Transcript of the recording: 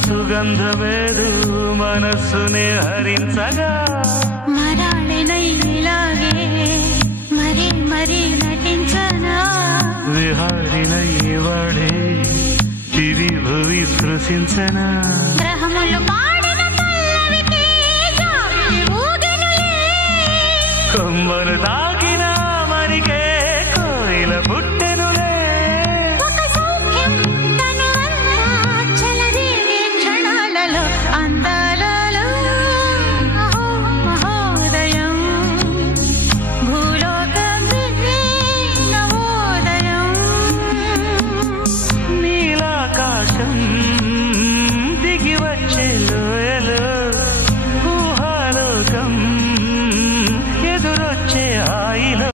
సుగంధమేదు మనస్సునే హరించగా మరాళినైలాగే మరీ మరీ నటించనా విహారినై వాడే దివి భువి స్పృశించనా గ్రహములు పాడిన పల్లవికి జాబిలి ఊగెనులే కొమ్మలు